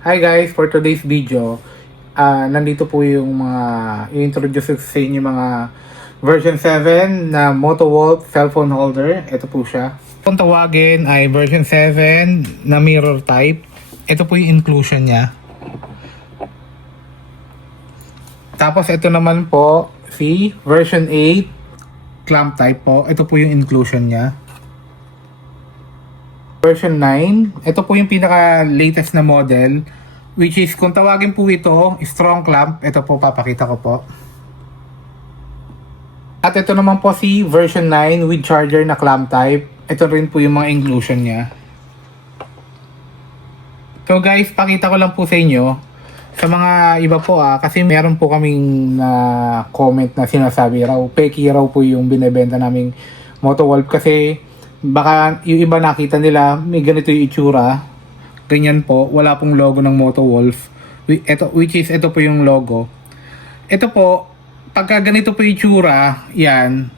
Hi guys, for today's video, ah nandito po yung mga i-introduce sa inyo mga version 7 na MotoWolf cellphone holder. Ito po siya. Kung tawagin ay version 7 na mirror type. Ito po yung inclusion niya. Tapos ito naman po si version 8 clamp type po. Ito po yung inclusion niya version 9. Ito po yung pinaka latest na model which is kung tawagin po ito strong clamp, ito po papakita ko po. At ito naman po si version 9 with charger na clamp type. Ito rin po yung mga inclusion niya. So guys, pakita ko lang po sa inyo sa mga iba po ah, kasi meron po kaming na comment na sinasabi raw, peki raw po yung binebenta naming Motowolf kasi baka yung iba nakita nila may ganito yung itsura. Ganyan po wala pong logo ng Moto Wolf. Ito, which is ito po yung logo. Ito po pagka ganito po yung itsura yan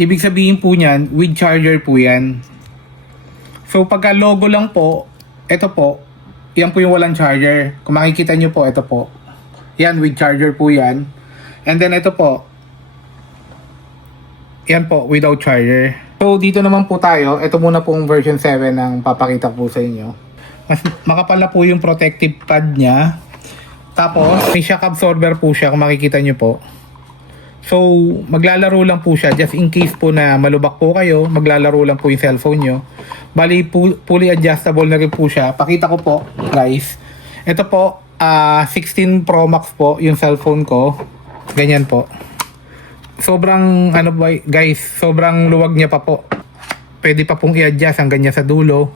ibig sabihin po niyan with charger po yan. So pagka logo lang po ito po yan po yung walang charger. Kung makikita nyo po ito po. Yan with charger po yan. And then ito po. Yan po, without charger. So, dito naman po tayo. Ito muna pong version 7 ang papakita po sa inyo. Mas makapal na po yung protective pad niya. Tapos, may shock absorber po siya kung makikita nyo po. So, maglalaro lang po siya. Just in case po na malubak po kayo, maglalaro lang po yung cellphone nyo. Bali, fully adjustable na rin po siya. Pakita ko po, guys. Ito po, ah 16 Pro Max po yung cellphone ko. Ganyan po sobrang ano ba guys, sobrang luwag niya pa po. Pwede pa pong i-adjust hanggang niya sa dulo.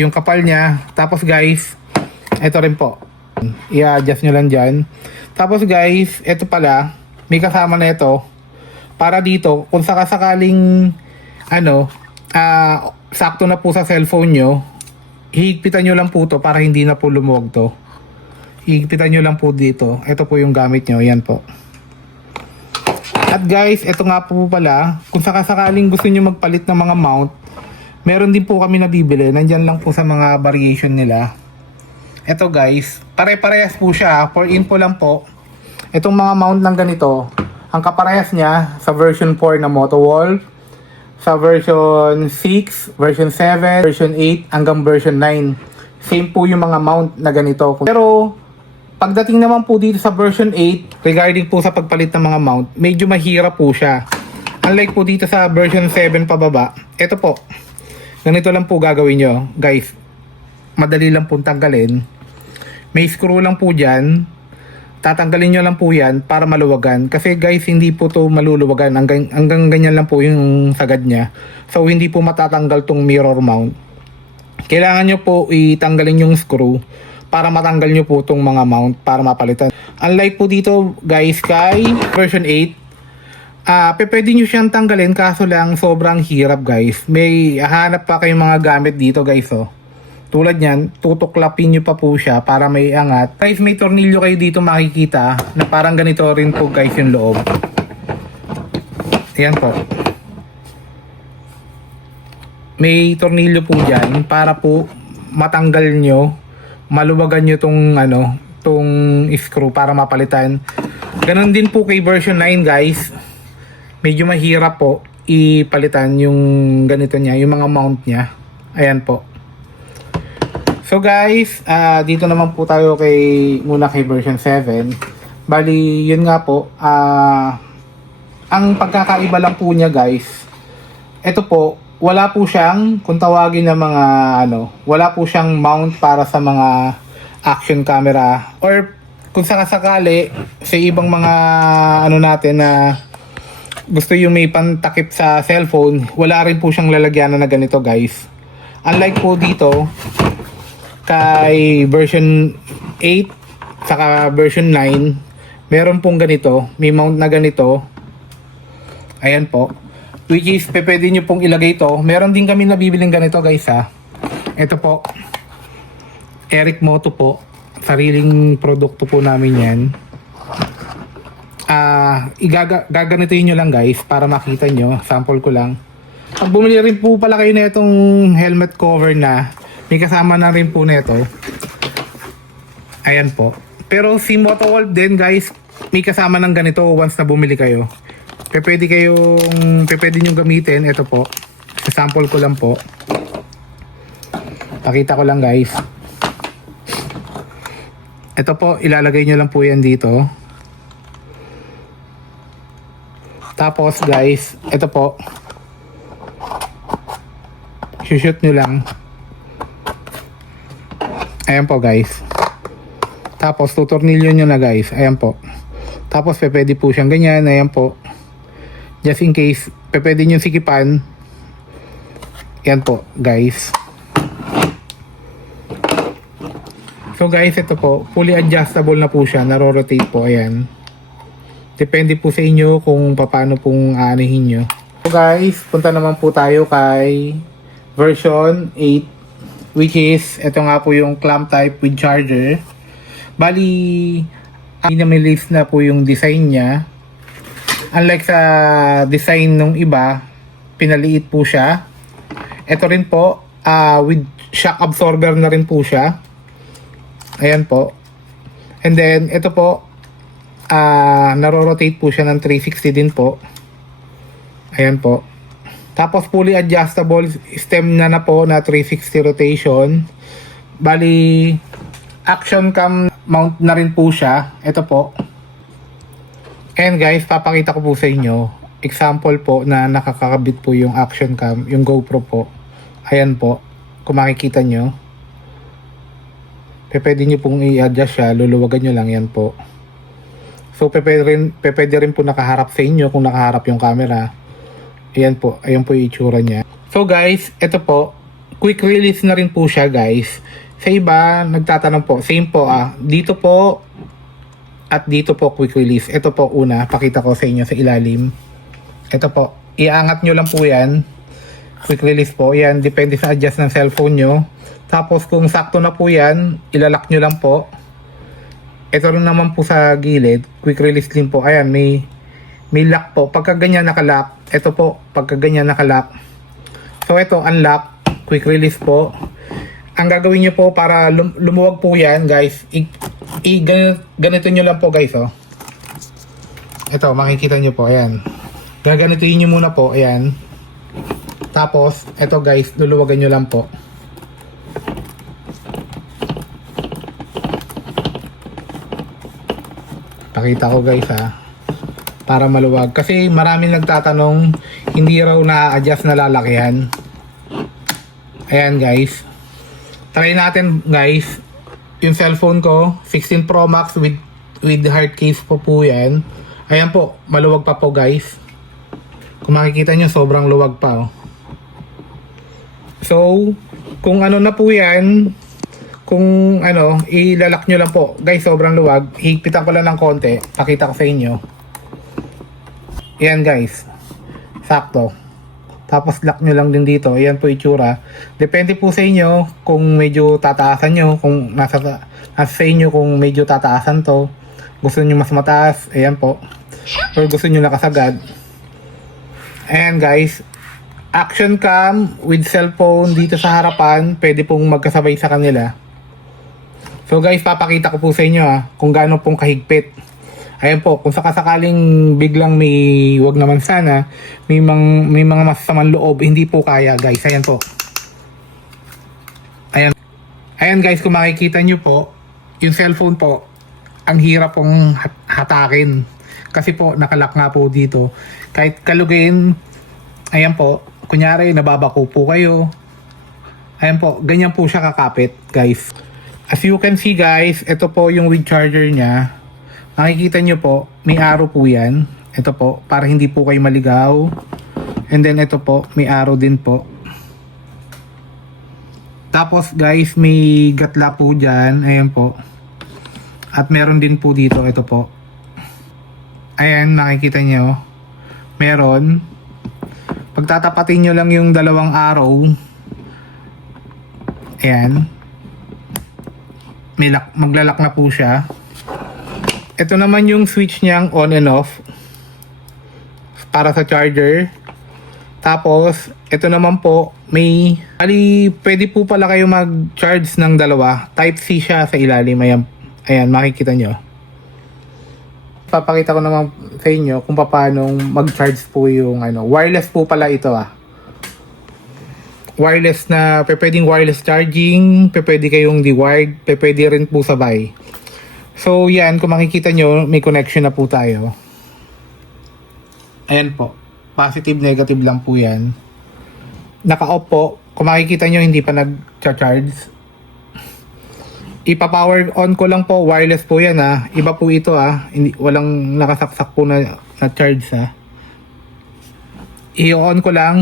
Yung kapal niya. Tapos guys, ito rin po. I-adjust nyo lang dyan. Tapos guys, ito pala, may kasama na ito. Para dito, kung sakasakaling ano, ah sakto na po sa cellphone nyo, higpitan nyo lang po to para hindi na po lumuwag to. Higpitan nyo lang po dito. Ito po yung gamit nyo. Yan po. At guys, ito nga po pala, kung sakasakaling gusto niyo magpalit ng mga mount, meron din po kami nabibili. Nandyan lang po sa mga variation nila. Ito guys, pare-parehas po siya. For info lang po, itong mga mount ng ganito, ang kaparehas niya sa version 4 na MotoWolf, sa version 6, version 7, version 8, hanggang version 9. Same po yung mga mount na ganito. Pero, Pagdating naman po dito sa version 8, regarding po sa pagpalit ng mga mount, medyo mahirap po siya. Unlike po dito sa version 7 pababa, ito po, ganito lang po gagawin nyo. Guys, madali lang po tanggalin. May screw lang po dyan. Tatanggalin nyo lang po yan para maluwagan. Kasi guys, hindi po to maluluwagan. Hanggang, hanggang ganyan lang po yung sagad niya. So, hindi po matatanggal tong mirror mount. Kailangan nyo po itanggalin yung screw para matanggal nyo po itong mga mount para mapalitan. Unlike po dito guys kay version 8, ah pe pwede nyo siyang tanggalin kaso lang sobrang hirap guys. May hanap pa kayong mga gamit dito guys oh. Tulad niyan, tutuklapin nyo pa po siya para may angat. Guys, may tornilyo kayo dito makikita na parang ganito rin po guys yung loob. Ayan po. May tornilyo po dyan para po matanggal nyo maluwagan nyo tong ano, tong screw para mapalitan. Ganon din po kay version 9 guys. Medyo mahirap po ipalitan yung ganito niya, yung mga mount niya. Ayan po. So guys, ah dito naman po tayo kay muna kay version 7. Bali, yun nga po, ah ang pagkakaiba lang po niya guys, ito po, wala po siyang, kung tawagin ng mga ano, wala po siyang mount para sa mga action camera or kung sakasakali sa ibang mga ano natin na gusto yung may pantakip sa cellphone, wala rin po siyang lalagyanan na ganito guys. Unlike po dito, kay version 8 saka version 9, meron pong ganito, may mount na ganito. Ayan po. Which is, pe- pwede nyo pong ilagay ito. Meron din kami nabibiling ganito guys ha. Ito po. Eric Moto po. Sariling produkto po namin yan. Ah, igaga gaganituin nyo lang guys para makita nyo. Sample ko lang. Pag bumili rin po pala kayo na itong helmet cover na, may kasama na rin po nito. Ayan po. Pero si Motowolf din guys, may kasama ng ganito once na bumili kayo. Pwede kayong, pwede nyo gamitin. Ito po. Sample ko lang po. Pakita ko lang guys. Ito po, ilalagay nyo lang po yan dito. Tapos guys, ito po. Shoot nyo lang. Ayan po guys. Tapos tutornilyo nyo na guys. Ayan po. Tapos pwede po siyang ganyan. Ayan po. Just in case, pwede nyo sikipan. Ayan po guys. So guys, ito po, fully adjustable na po siya, naro-rotate po, ayan. Depende po sa inyo kung paano pong aanihin nyo. So guys, punta naman po tayo kay version 8, which is, ito nga po yung clamp type with charger. Bali, minimalist na po yung design niya. Unlike sa design nung iba, pinaliit po siya. Ito rin po, ah, with shock absorber na rin po siya. Ayan po. And then, ito po, ah naro-rotate po siya ng 360 din po. Ayan po. Tapos, fully adjustable stem na na po na 360 rotation. Bali, action cam mount na rin po siya. Ito po. And guys, papakita ko po sa inyo. Example po na nakakakabit po yung action cam, yung GoPro po. Ayan po. Kung makikita nyo. Pwede nyo pong i-adjust siya, luluwagan nyo lang yan po. So, pwede rin, pwede rin po nakaharap sa inyo kung nakaharap yung camera. Ayan po, ayan po yung itsura niya. So guys, ito po, quick release na rin po siya guys. Sa iba, nagtatanong po, same po ah, dito po, at dito po quick release. Ito po una, pakita ko sa inyo sa ilalim. Ito po, iangat nyo lang po yan. Quick release po, yan, depende sa adjust ng cellphone nyo. Tapos kung sakto na po yan, ilalak nyo lang po. Ito rin naman po sa gilid, quick release din po. Ayan, may may lock po. Pagka ganyan nakalock, ito po, pagka ganyan nakalock. So ito, unlock, quick release po. Ang gagawin nyo po para lum- lumuwag po yan, guys, i, i gan- ganito nyo lang po, guys, oh. Ito, makikita nyo po, ayan. Gaganituin nyo muna po, ayan. Tapos, ito guys, luluwagan nyo lang po. Pakita ko guys ha. Para maluwag. Kasi maraming nagtatanong, hindi raw na-adjust na lalakihan. Ayan guys. Try natin guys. Yung cellphone ko, 16 Pro Max with with hard case po po yan. Ayan po, maluwag pa po guys. Kung makikita nyo, sobrang luwag pa oh. So, kung ano na po yan, kung ano, ilalak nyo lang po. Guys, sobrang luwag. Higpitan ko lang ng konti. Pakita ko sa inyo. Yan guys. Sakto. Tapos lock nyo lang din dito. Ayan po itsura. Depende po sa inyo kung medyo tataasan nyo. Kung nasa, nasa sa inyo kung medyo tataasan to. Gusto nyo mas mataas. Ayan po. Or gusto nyo nakasagad. Ayan guys. Action cam with cellphone dito sa harapan. Pwede pong magkasabay sa kanila. So guys, papakita ko po sa inyo ah, kung gaano pong kahigpit. Ayan po, kung sakasakaling biglang may, wag naman sana, may, mang, may mga masasamang loob, hindi po kaya guys. Ayan po. Ayan. Ayan guys, kung makikita nyo po, yung cellphone po, ang hirap pong hat- hatakin. Kasi po, nakalak nga po dito. Kahit kalugayin, ayan po, kunyari, nababako po kayo. Ayan po, ganyan po siya kakapit, guys. As you can see guys, ito po yung with charger niya. Makikita nyo po, may arrow po yan. Ito po, para hindi po kayo maligaw. And then ito po, may arrow din po. Tapos guys, may gatla po dyan. Ayan po. At meron din po dito, ito po. Ayan, nakikita nyo. Meron. Pagtatapatin nyo lang yung dalawang arrow. Ayan may lock, maglalak na po siya. Ito naman yung switch niyang on and off para sa charger. Tapos, ito naman po, may, ali, pwede po pala kayo mag-charge ng dalawa. Type C siya sa ilalim, ayan. Ayan, makikita nyo. Papakita ko naman sa inyo kung paano mag-charge po yung ano. Wireless po pala ito ah. Wireless na, pwedeng wireless charging, pwede kayong di-wired, pe- pwede rin po sabay. So yan, kung makikita nyo, may connection na po tayo. Ayan po. Positive, negative lang po yan. Naka-off po. Kung makikita nyo, hindi pa nag-charge. Ipa-power on ko lang po. Wireless po yan ha. Iba po ito ha. Hindi, walang nakasaksak po na, na charge ha. I-on ko lang.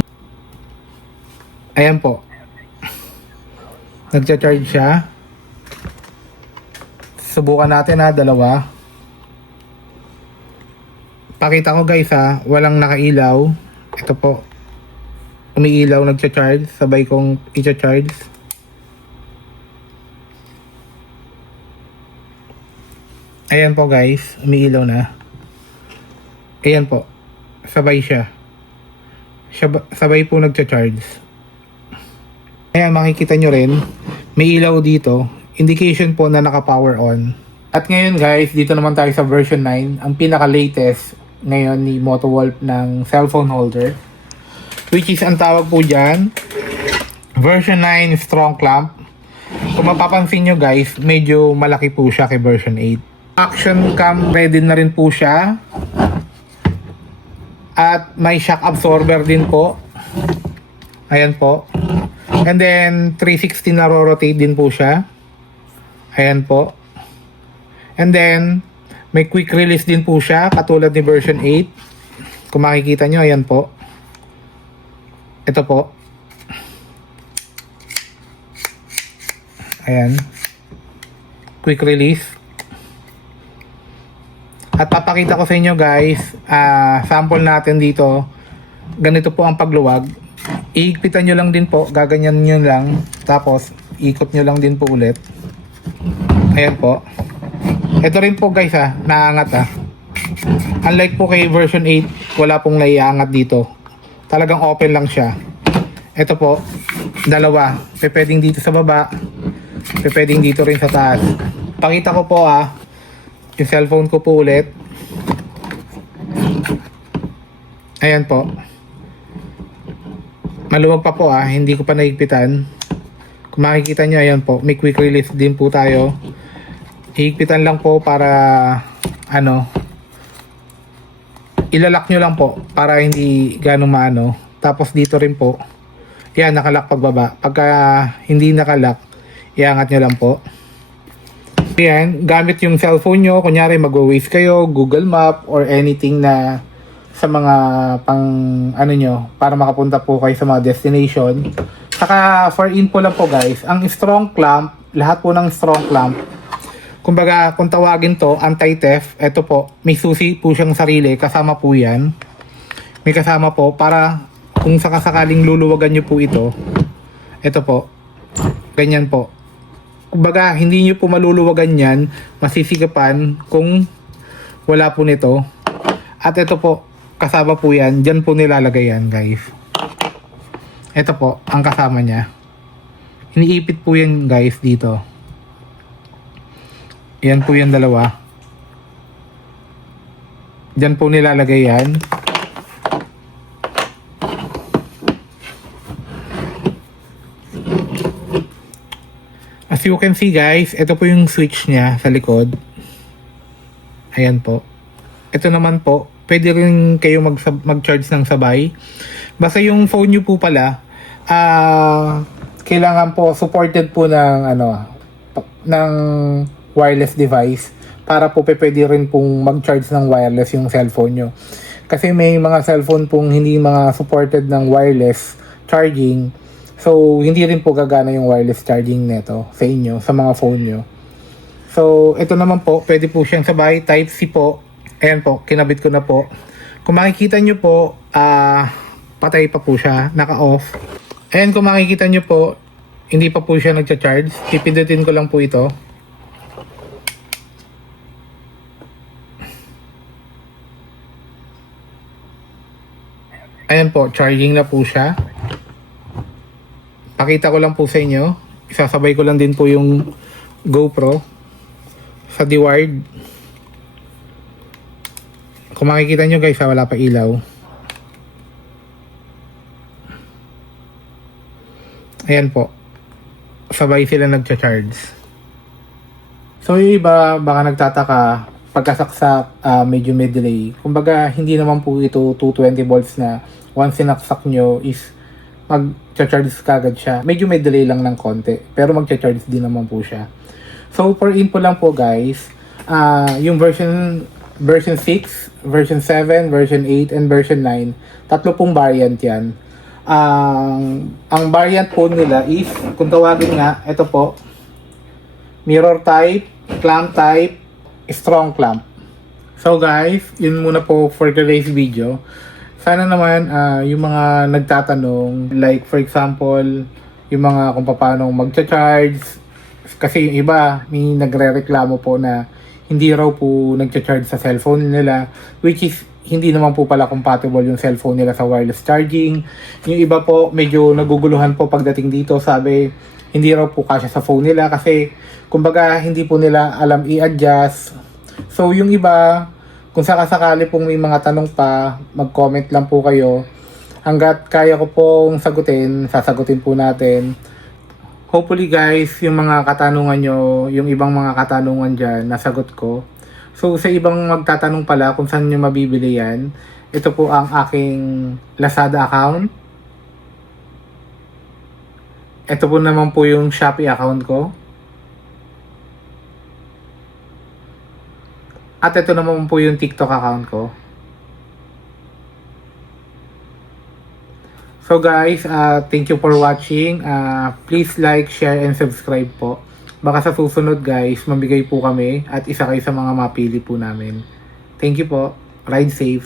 Ayan po. Nagcha-charge siya. Subukan natin ha, dalawa. Pakita ko guys ha, walang nakailaw. Ito po. Umiilaw, nagcha-charge. Sabay kong i-charge. Ayan po guys, umiilaw na. Ayan po. Sabay siya. Sabay po nagcha-charge. Ayan, makikita nyo rin. May ilaw dito. Indication po na naka-power on. At ngayon guys, dito naman tayo sa version 9. Ang pinaka-latest ngayon ni Motowolf ng cellphone holder. Which is ang tawag po dyan, version 9 strong clamp. Kung mapapansin nyo guys, medyo malaki po siya kay version 8. Action cam ready na rin po siya. At may shock absorber din po. Ayan po. And then 360 na rotate din po siya. Ayan po. And then may quick release din po siya katulad ni version 8. Kung makikita nyo, ayan po. Ito po. Ayan. Quick release. At papakita ko sa inyo guys, ah, sample natin dito. Ganito po ang pagluwag. Iigpitan nyo lang din po, gaganyan nyo lang. Tapos, ikot nyo lang din po ulit. Ayan po. Ito rin po guys ha, naangat ha. Unlike po kay version 8, wala pong naiangat dito. Talagang open lang siya. Ito po, dalawa. Pwedeng dito sa baba, pwedeng dito rin sa taas. Pakita ko po ah, yung cellphone ko po ulit. Ayan po. Maluwag pa po ah, hindi ko pa naigpitan. Makikita nyo, ayan po, may quick release din po tayo. Higpitan lang po para, ano, ilalak nyo lang po para hindi ganong maano. Tapos dito rin po, yan, nakalak pagbaba. Pagka hindi nakalak, iangat nyo lang po. Yan, gamit yung cellphone nyo, kunyari magwa-waze kayo, Google Map, or anything na sa mga pang ano nyo, para makapunta po kayo sa mga destination. Saka for info lang po guys, ang strong clamp, lahat po ng strong clamp, kumbaga kung tawagin to, anti-theft, eto po, may susi po siyang sarili, kasama po yan. May kasama po para kung sakasakaling luluwagan nyo po ito, eto po, ganyan po. Kumbaga, hindi nyo po maluluwagan yan, masisikapan kung wala po nito. At ito po, kasama po yan, dyan po nilalagay yan guys. Ito po, ang kasama niya. Iniipit po yan guys dito. Yan po yung dalawa. Dyan po nilalagay yan. As you can see guys, ito po yung switch niya sa likod. Ayan po. Ito naman po, pwede rin kayo mag mag-charge ng sabay. Basta yung phone nyo po pala, ah kailangan po supported po ng ano ng wireless device para po pwede rin pong mag-charge ng wireless yung cellphone nyo. Kasi may mga cellphone pong hindi mga supported ng wireless charging. So, hindi rin po gagana yung wireless charging neto sa inyo, sa mga phone nyo. So, ito naman po, pwede po siyang sabay, type C po. Ayan po, kinabit ko na po. Kung makikita nyo po, ah, patay pa po siya, naka-off. Ayan, kung makikita nyo po, hindi pa po siya nagcha-charge. Pipindutin ko lang po ito. Ayan po, charging na po siya. Pakita ko lang po sa inyo. Isasabay ko lang din po yung GoPro. sa Deward. Kung makikita nyo guys, ah, wala pa ilaw. Ayan po. Sabay sila nagcha-charge. So yung iba, baka nagtataka, pagkasaksak, ah, medyo may delay. Kumbaga, hindi naman po ito 220 volts na once sinaksak nyo is mag-charge kagad siya. Medyo may delay lang ng konti, pero mag-charge din naman po siya. So, for info lang po guys, ah yung version version 6, version 7, version 8, and version 9, tatlo pong variant yan. Ang ang variant po nila is, kung tawagin nga, ito po, mirror type, clamp type, strong clamp. So guys, yun muna po for today's video. Sana naman ah, yung mga nagtatanong, like for example, yung mga kung paano magcha-charge, kasi yung iba, may nagre-reklamo po na hindi raw po nagcha-charge sa cellphone nila, which is hindi naman po pala compatible yung cellphone nila sa wireless charging. Yung iba po, medyo naguguluhan po pagdating dito, sabi, hindi raw po kasya sa phone nila kasi kumbaga hindi po nila alam i-adjust. So yung iba, kung sakasakali pong may mga tanong pa, mag-comment lang po kayo. Hanggat kaya ko pong sagutin, sasagutin po natin. Hopefully guys, yung mga katanungan nyo, yung ibang mga katanungan dyan, nasagot ko. So sa ibang magtatanong pala kung saan nyo mabibili yan, ito po ang aking Lazada account. Ito po naman po yung Shopee account ko. At ito naman po yung TikTok account ko. So guys, uh, thank you for watching. Uh, please like, share, and subscribe po. Baka sa susunod guys, mamigay po kami at isa kayo sa mga mapili po namin. Thank you po. Ride safe.